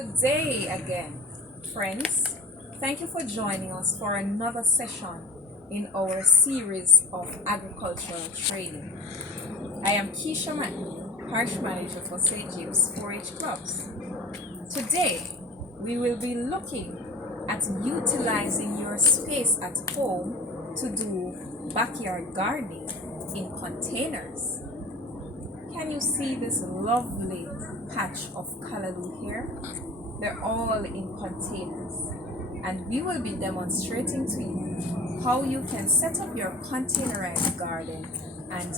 Good day again, friends. Thank you for joining us for another session in our series of agricultural training. I am Keisha McNeil, Parish Manager for St. James 4-H Clubs. Today, we will be looking at utilizing your space at home to do backyard gardening in containers. Can you see this lovely patch of callaloo here? They're all in containers. And we will be demonstrating to you how you can set up your containerized garden and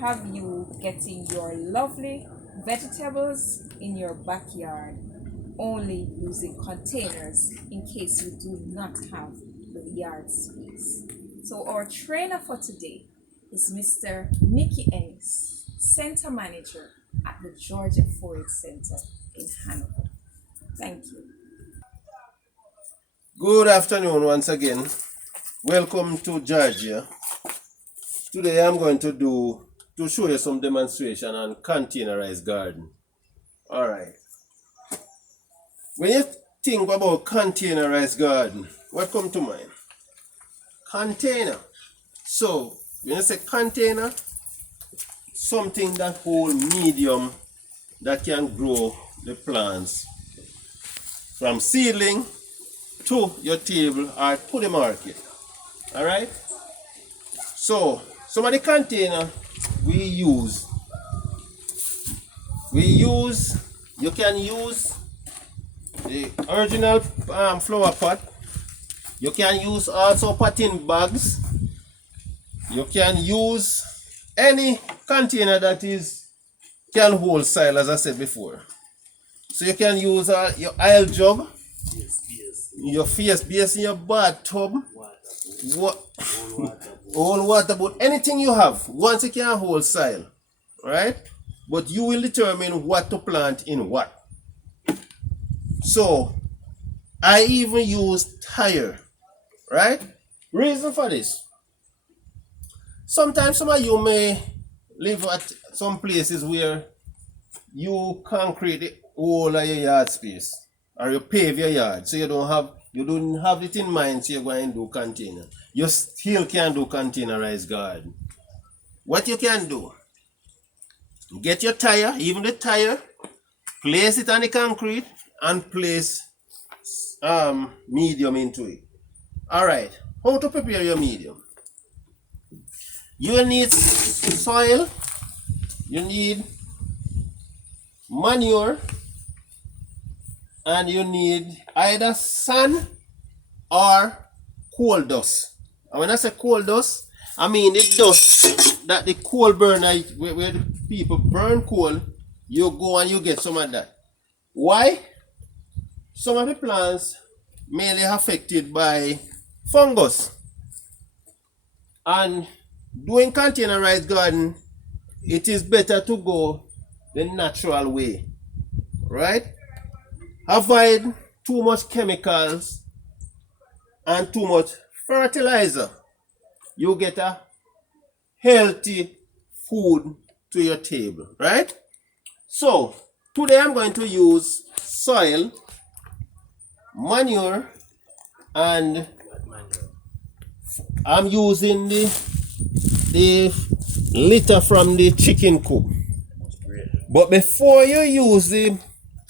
have you getting your lovely vegetables in your backyard only using containers in case you do not have the yard space. So our trainer for today is Mr. Mickey Ennis, Center Manager at the Georgia 4-H Center in Hanover. Thank you. Good afternoon once again. Welcome to Georgia. Today I'm going to show you some demonstration on containerized garden. Alright. When you think about containerized garden, what comes to mind? Container. So when you say container, something that hold medium that can grow the plants from seedling to your table or to the market. Alright? So some of the container we use, you can use the original flower pot. You can use also potting bags. You can use any container that can hold soil, as I said before. So you can use your oil jug, your face base in your bathtub, all water boat, anything you have, once it can hold soil, right? But you will determine what to plant in what. So I even use tire, right? Reason for this. Sometimes some of you may live at some places where you concrete the whole of your yard space or you pave your yard, so you don't have it in mind, so you're going to do container. You still can do containerized garden. What you can do, get your tire, even the tire, place it on the concrete and place medium into it. Alright, how to prepare your medium? You will need soil, you need manure, and you need either sand or coal dust. And when I say coal dust, I mean the dust that the coal burner, where the people burn coal, you go and you get some of that. Why? Some of the plants mainly affected by fungus. And doing containerized garden, it is better to go the natural way, right? Avoid too much chemicals and too much fertilizer. You get a healthy food to your table, right? So today I'm going to use soil, manure, and I'm using the litter from the chicken coop. But before you use the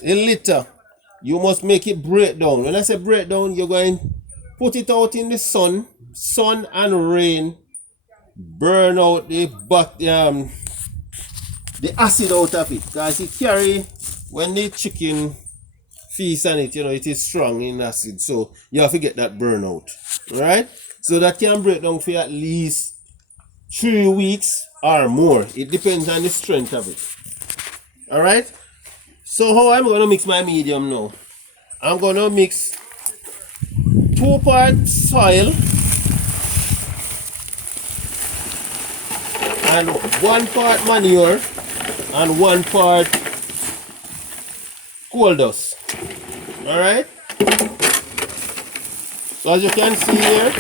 litter, you must make it break down. When I say break down, you're going to put it out in the sun and rain, burn out the acid out of it, because it carry, when the chicken feeds on it, it is strong in acid, so you have to get that burn out, right? So that can break down for at least 3 weeks or more. It depends on the strength of it. Alright? So how I'm going to mix my medium now? I'm going to mix 2 parts soil and 1 part manure and 1 part coal dust. Alright? So as you can see here,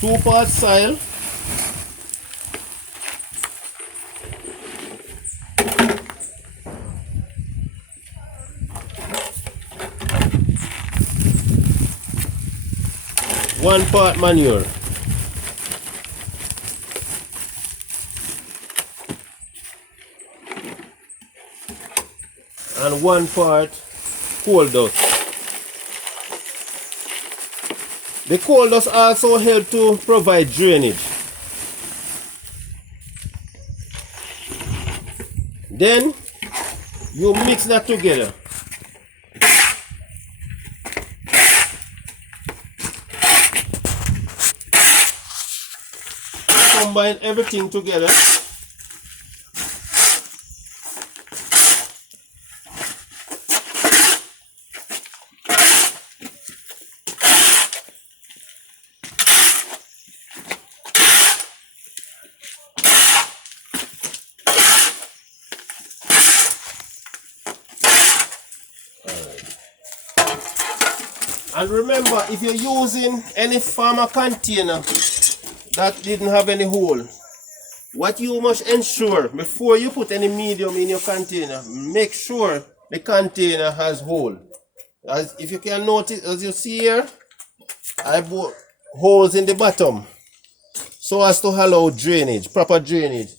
2 parts soil, 1 part manure. And 1 part coal dust. The coal dust also help to provide drainage. Then you mix that together. Combine everything together. And remember, if you're using any farmer container that didn't have any hole, what you must ensure before you put any medium in your container, make sure the container has hole. As if you can notice, as you see here, I put holes in the bottom so as to allow drainage, proper drainage.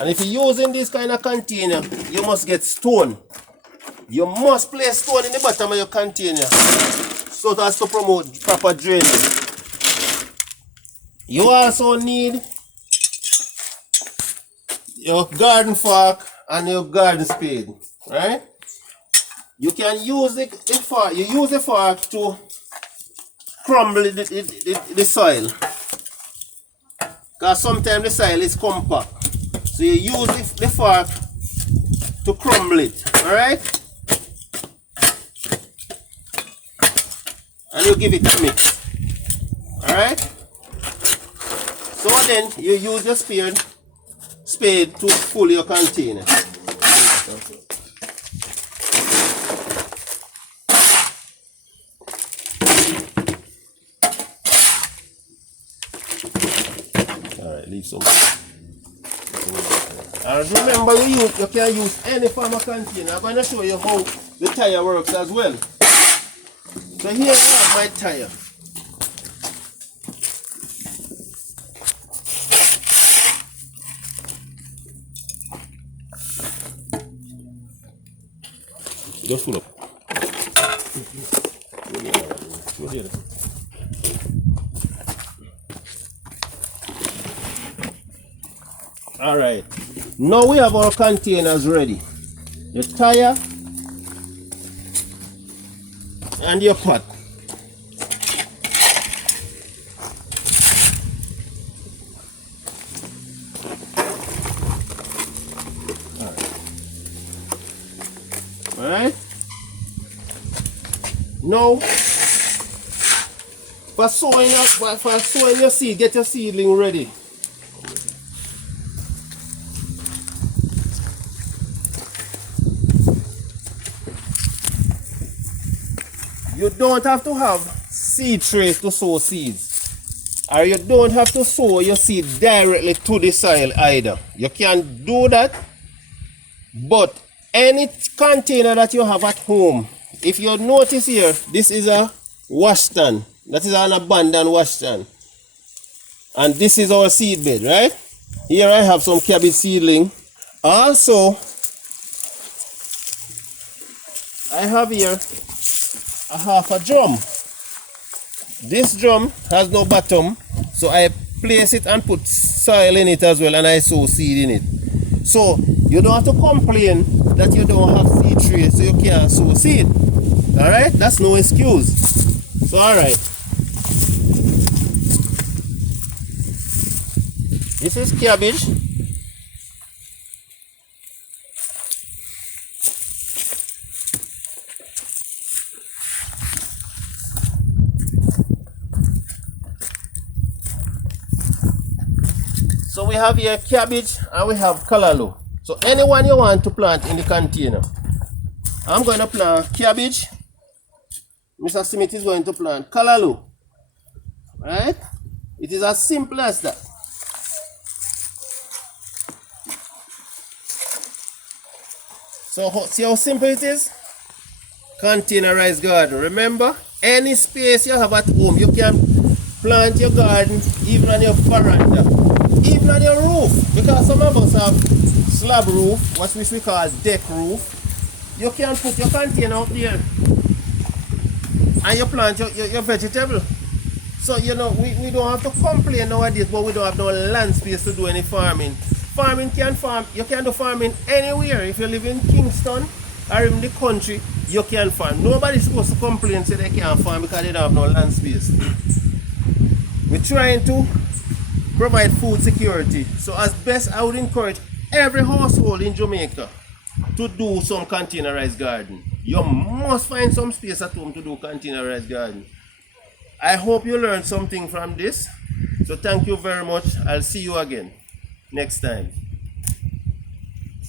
And if you're using this kind of container, you must get stone. You must place stone in the bottom of your container so as to promote proper drainage. You also need your garden fork and your garden spade, right? You can use the fork. You use the fork to crumble the soil, because sometimes the soil is compact. So you use the fork to crumble it, all right? And you give it a mix, all right? So then you use your spade to pull your container. All right, leave some. And remember, you can use any farmer container. I'm going to show you how the tire works as well. So here I have my tire. Just pull up. All right. Now we have our containers ready. Your tire and your pot. All right. Now, for sowing your seed, get your seedling ready. You don't have to have seed trays to sow seeds, or you don't have to sow your seed directly to the soil either. You can do that, but any container that you have at home, if you notice here, this is a wash stand. That is an abandoned wash stand. And this is our seed bed, right? Here I have some cabbage seedling. Also, I have here a half a drum. This drum has no bottom, so I place it and put soil in it as well, and I sow seed in it. So you don't have to complain that you don't have seed trays so you can't sow seed. Alright, that's no excuse. So alright, this is cabbage. So we have here cabbage and we have callaloo. So anyone you want to plant in the container. I'm going to plant cabbage. Mr. Smith is going to plant callaloo. Right? It is as simple as that. So see how simple it is? Containerized garden. Remember, any space you have at home, you can Plant your garden even on your veranda, even on your roof, because some of us have slab roof, what we call deck roof. You can put your container out there and you plant your vegetable. So you know we don't have to complain nowadays, but we don't have no land space to do any farming. Farming can farm, you can do farming anywhere. If you live in Kingston or in the country, you can farm. Nobody's supposed to complain say they can't farm because they don't have no land space. We're trying to provide food security. So as best I would encourage every household in Jamaica to do some containerized garden. You must find some space at home to do containerized garden. I hope you learned something from this. So thank you very much. I'll see you again next time.